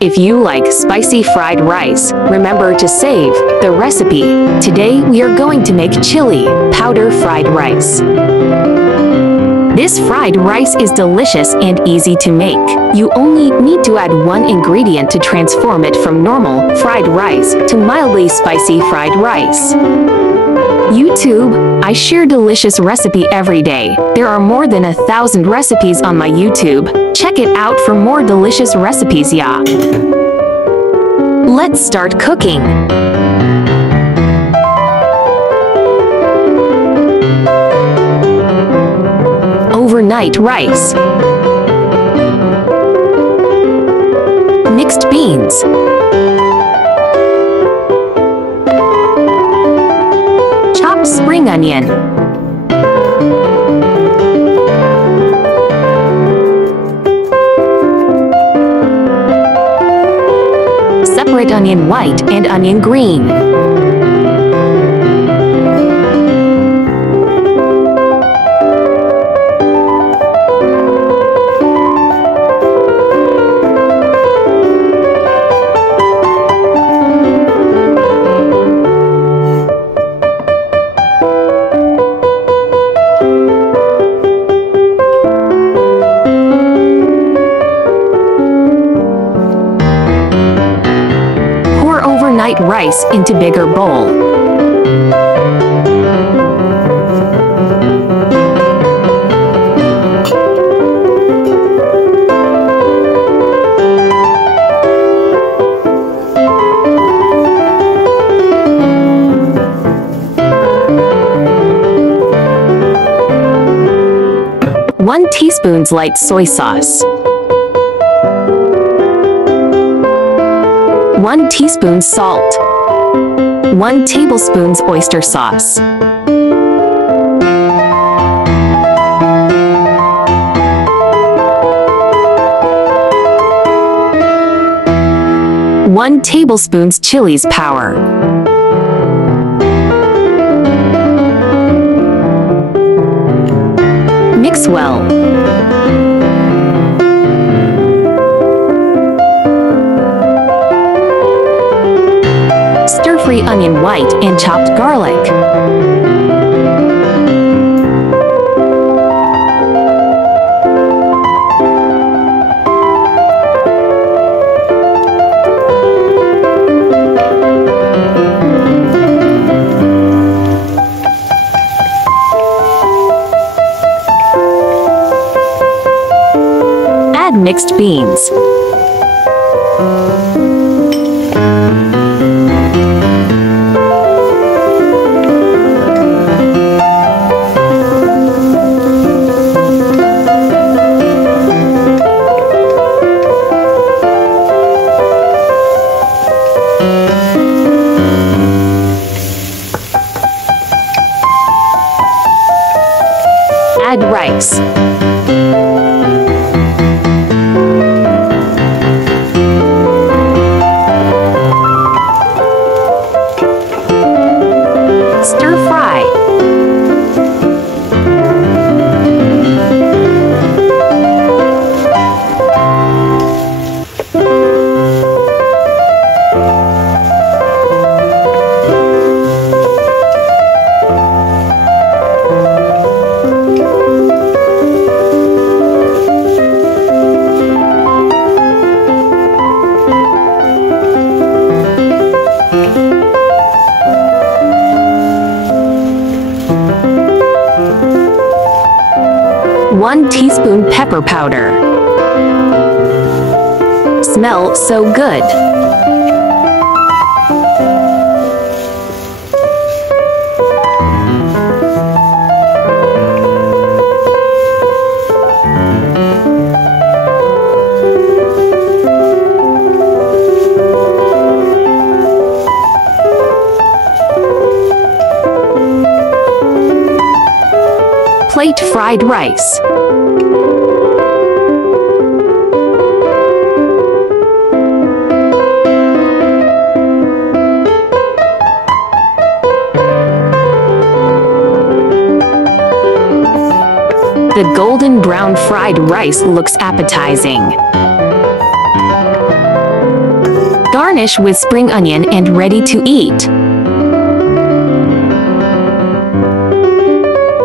If you like spicy fried rice, remember to save the recipe. Today we are going to make chili powder fried rice. This fried rice is delicious and easy to make. You only need to add one ingredient to transform it from normal fried rice to mildly spicy fried rice. YouTube, I share delicious recipe every day. There are more than 1,000 recipes on my YouTube. Check it out for more delicious recipes, yeah. Let's start cooking. Overnight rice. Mixed beans. Chopped spring onion. Separate onion white and onion green. Rice into bigger bowl. One teaspoon light soy sauce. 1 teaspoon salt. 1 tablespoon oyster sauce. One tablespoon chilies powder. Mix well. Stir-fry onion white and chopped garlic. Add mixed beans. Add rice. Stir fry. One teaspoon pepper powder. Smell so good. Plate fried rice. The golden brown fried rice looks appetizing. Garnish with spring onion and ready to eat.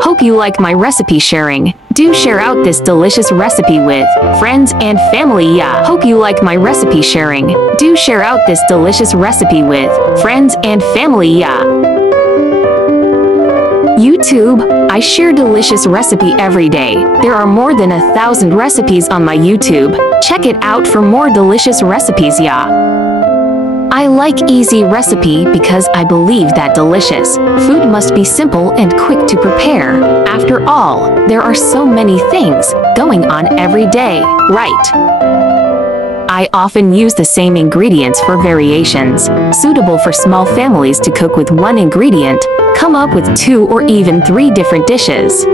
Hope you like my recipe sharing. Do share out this delicious recipe with friends and family. Yeah. Hope you like my recipe sharing. Do share out this delicious recipe with friends and family. Yeah. YouTube, I share delicious recipe every day. There are more than 1,000 recipes on my YouTube. Check it out for more delicious recipes. Yeah. I like Easyrecipe because I believe that delicious food must be simple and quick to prepare. After all, there are so many things going on every day, right? I often use the same ingredients for variations, suitable for small families to cook with one ingredient, come up with 2 or even 3 different dishes.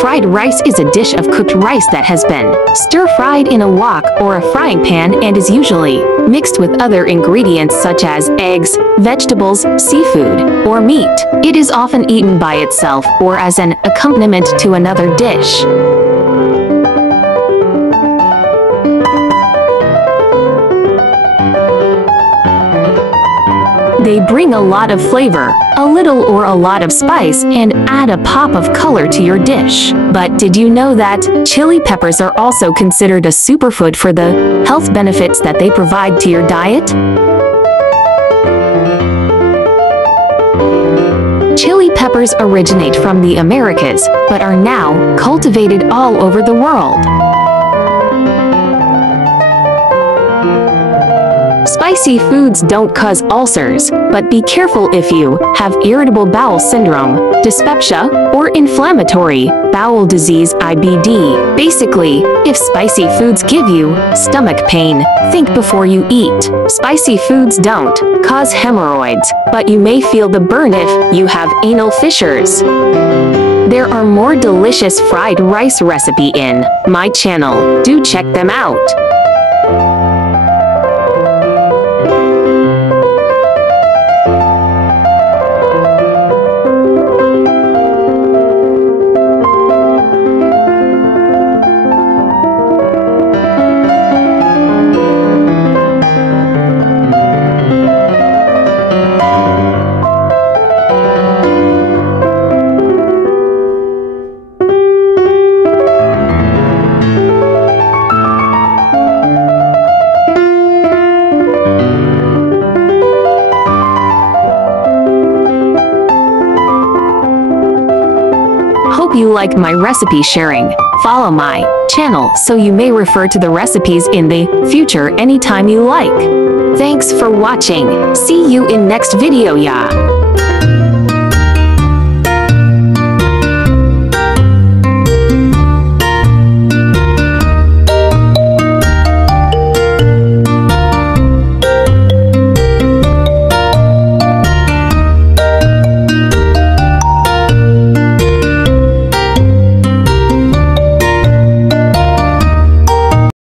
Fried rice is a dish of cooked rice that has been stir-fried in a wok or a frying pan and is usually mixed with other ingredients such as eggs, vegetables, seafood, or meat. It is often eaten by itself or as an accompaniment to another dish. They bring a lot of flavor, a little or a lot of spice, and add a pop of color to your dish. But did you know that chili peppers are also considered a superfood for the health benefits that they provide to your diet? Chili peppers originate from the Americas, but are now cultivated all over the world. Spicy foods don't cause ulcers, but be careful if you have irritable bowel syndrome, dyspepsia, or inflammatory bowel disease (IBD). Basically, if spicy foods give you stomach pain, think before you eat. Spicy foods don't cause hemorrhoids, but you may feel the burn if you have anal fissures. There are more delicious fried rice recipe in my channel. Do check them out. Hope you like my recipe sharing. Follow my channel so you may refer to the recipes in the future anytime you like. Thanks for watching. See you in next video. Yeah.